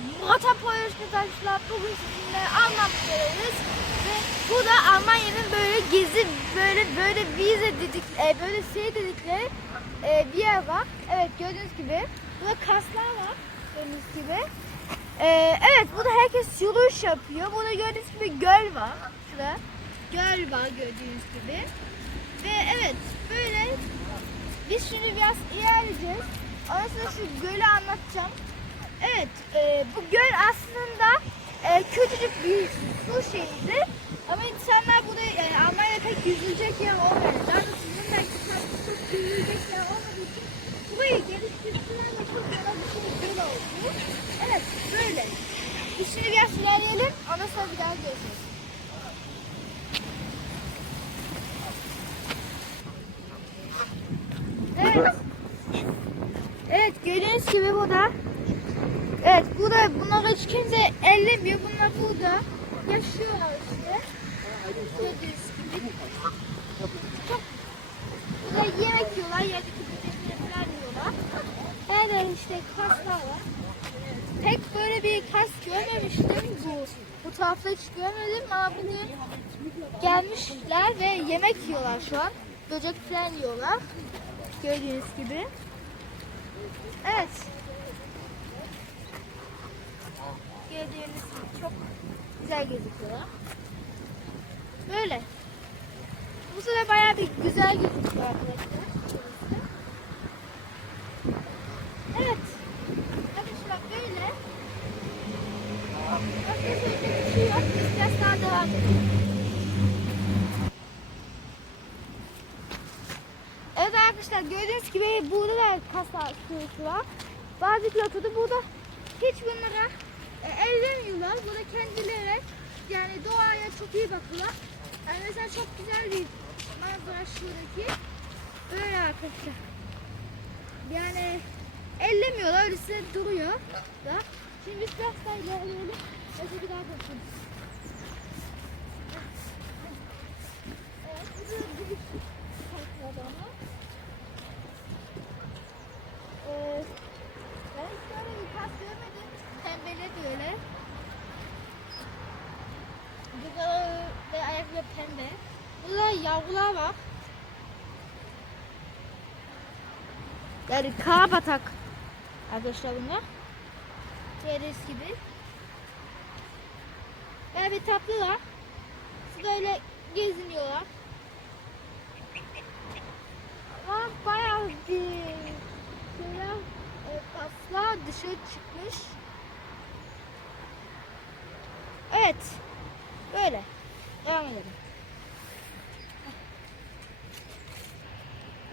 Matapol arkadaşlar bugün sizinle anlatacağız ve bu da Almanya'nın böyle gezi böyle böyle vize dedik e, böyle şey dedikleri e, bir yer var. Evet gördüğünüz gibi burada kaslar var gördüğünüz gibi. E, evet burada herkes yürüyüş yapıyor. Burada gördüğünüz gibi göl var. Şurada göl var gördüğünüz gibi. Ve evet böyle biz şimdi biraz ilerleyeceğiz. Sonra şu gölü anlatacağım. Evet, e, bu göl aslında e, küçücük bir su şeyiydi. Ama insanlar burada yani Almanya'da pek yüzülecek yer olmuyor. Zaten sizin belki çok yüzülecek yer olmadığı için burayı geliştirdiler ve çok güzel bir şey göl oldu. Evet, böyle. Şimdi biraz ilerleyelim, ondan sonra bir daha görüşürüz. Evet. Evet gördüğünüz gibi burada. Evet burada bunlar hiç kimse ellemiyor. Bunlar burada yaşıyorlar işte. Çok burada yemek yiyorlar. Yerdeki falan yiyorlar. Yer işte kaslar var. Pek böyle bir kas görmemiştim bu. Bu tarafta hiç görmedim ama bugün gelmişler ve yemek yiyorlar şu an. Böcek falan yiyorlar. Gördüğünüz gibi. Evet. Gördüğünüz gibi çok güzel gözüküyor. Böyle. Bu sene bayağı bir güzel gözüküyor arkadaşlar. Evet. Arkadaşlar böyle. Başka bir şey yok. Daha devam edelim. Evet arkadaşlar gördüğünüz gibi burada da kasa sürüsü var. Bazı pilotu burada hiç bunlara e, ellemiyorlar. Burada kendileri yani doğaya çok iyi bakıyorlar. Yani mesela çok güzel bir manzara şuradaki. Böyle arkadaşlar. Yani ellemiyorlar öylesine duruyor da. Şimdi biz biraz daha ilerleyelim. Öteki daha bakın. Evet, burada bir kalkıyor ama. Ee, ben hiç bir kas görmedim. Böyle. Burada ve ayakları pembe. Burada yavrular var. Yani karabatak arkadaşlar bunlar. Gördüğünüz gibi. Böyle bir tatlılar. Böyle geziniyorlar. Var bayağı bir şeyler e, kaslar dışarı çıkmış. Evet. Böyle. Devam edelim.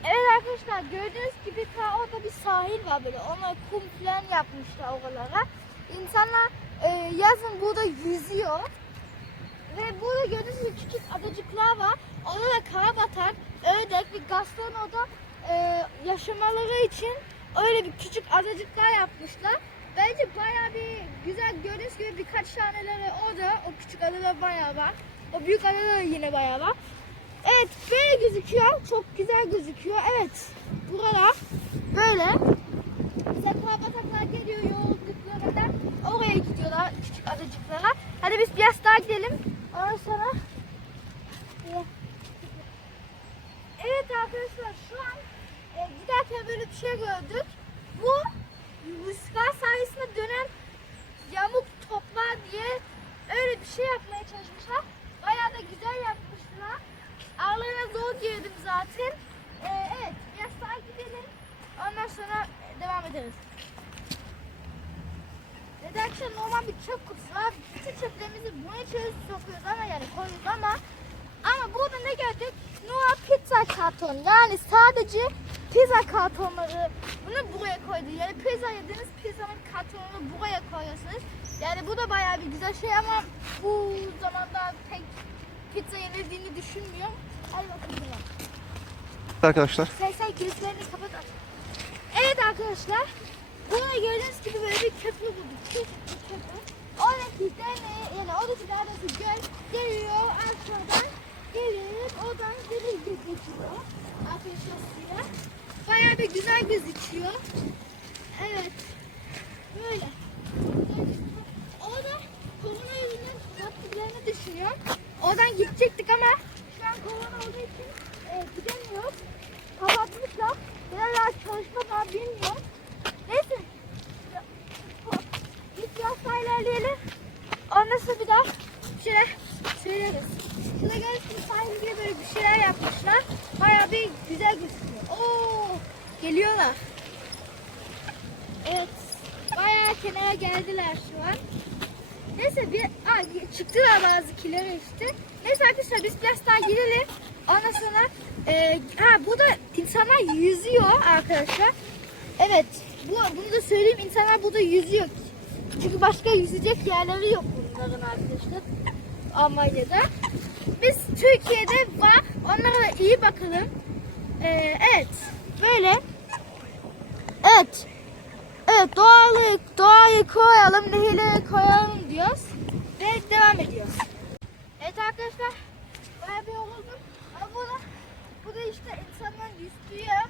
Evet arkadaşlar gördüğünüz gibi ta orada bir sahil var böyle. Ona kum falan yapmışlar oralara. İnsanlar e, yazın burada yüzüyor. Ve burada gördüğünüz gibi küçük adacıklar var. Orada da karabatak, ördek ve gaston orada e, yaşamaları için öyle bir küçük adacıklar yapmışlar. Bence bayağı bir güzel gördüğünüz gibi birkaç taneleri orada. O küçük adalar bayağı var. O büyük adalar yine bayağı var. Evet böyle gözüküyor. Çok güzel gözüküyor. Evet. Buralar böyle. Mesela karabataklar geliyor yoğunluklarına. Oraya gidiyorlar küçük adacıklara. Hadi biz biraz daha gidelim. Ondan sonra Evet arkadaşlar şu an e, giderken böyle bir şey gördük. Rüzgar sayesinde dönen yamuk toplar diye öyle bir şey yapmaya çalışmışlar. Bayağı da güzel yapmışlar. Aralarına zor girdim zaten. E, evet biraz daha gidelim. Ondan sonra devam ederiz. Dedi akşam normal bir çöp kutusu var. Bütün çöplerimizi buna içeri sokuyoruz ama yani koyuyoruz ama ama burada ne gördük? Noah pizza karton. Yani sadece pizza kartonları bunu buraya koydu. Yani pizza yediğiniz pizzanın kartonunu buraya koyuyorsunuz. Yani bu da bayağı bir güzel şey ama bu zamanda pek pizza yenildiğini düşünmüyorum. Hadi bakalım. Arkadaşlar Sen sen kapat. Evet arkadaşlar. Burada gördüğünüz gibi böyle bir köprü bulduk. Küçük bir köprü. Oradaki deney, yani oradaki doğrusu göl geliyor aşağıdan. Gelip oradan geri geçiyor. Arkadaşlar suya. Bayağı bir güzel gözüküyor. Evet. Böyle. Kenara geldiler şu an. Neyse bir aa, çıktılar bazıkileri işte. Neyse arkadaşlar biz biraz daha girelim. Ondan sonra e, ha burada insanlar yüzüyor arkadaşlar. Evet bu, bunu da söyleyeyim insanlar burada yüzüyor. Çünkü başka yüzecek yerleri yok bunların arkadaşlar. Almanya'da. Biz Türkiye'de var. Onlara da iyi bakalım. Ee, evet. Böyle. Evet. Evet doğayı, doğayı koyalım, nehirleri koyalım diyoruz. Ve devam ediyoruz. Evet arkadaşlar. Bayağı bir yoruldum. Ama burada, burada işte insanlar yüzüyor.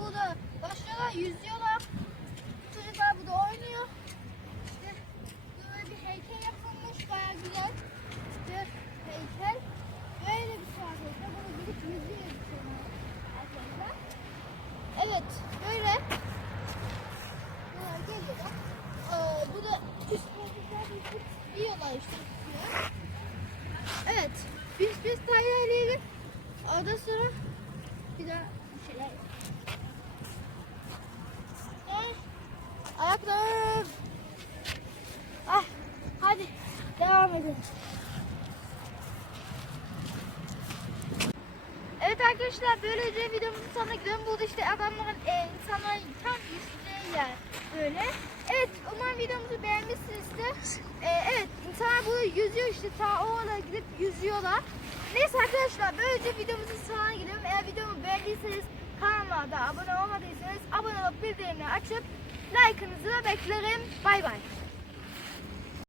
Burada başlıyorlar, yüzüyorlar. Çocuklar burada oynuyor. İşte böyle bir heykel yapılmış. Bayağı güzel bir heykel. Böyle bir arkadaşlar. Burada gidip yüzüyor insanlar arkadaşlar. Evet böyle. Bunlar geliyorlar. Ee, bu da üst koltuklar yüzüp yiyorlar işte. tutuyor. Evet. Biz biz tayyareleyelim. Ondan sonra bir daha bir şeyler. Ay, Ayaklarım. Ah, hadi devam edelim. Evet arkadaşlar böylece videomuzun sonuna gidiyorum. Burada işte adamların, e, insanların tam yüzeceği yer böyle. Evet umarım videomuzu beğenmişsinizdir. E, evet insanlar burada yüzüyor işte ta oraya gidip yüzüyorlar. Neyse arkadaşlar böylece videomuzun sonuna gidiyorum. Eğer videomu beğendiyseniz kanalıma da abone olmadıysanız abone olup bildirimleri açıp like'ınızı beklerim. Bay bay.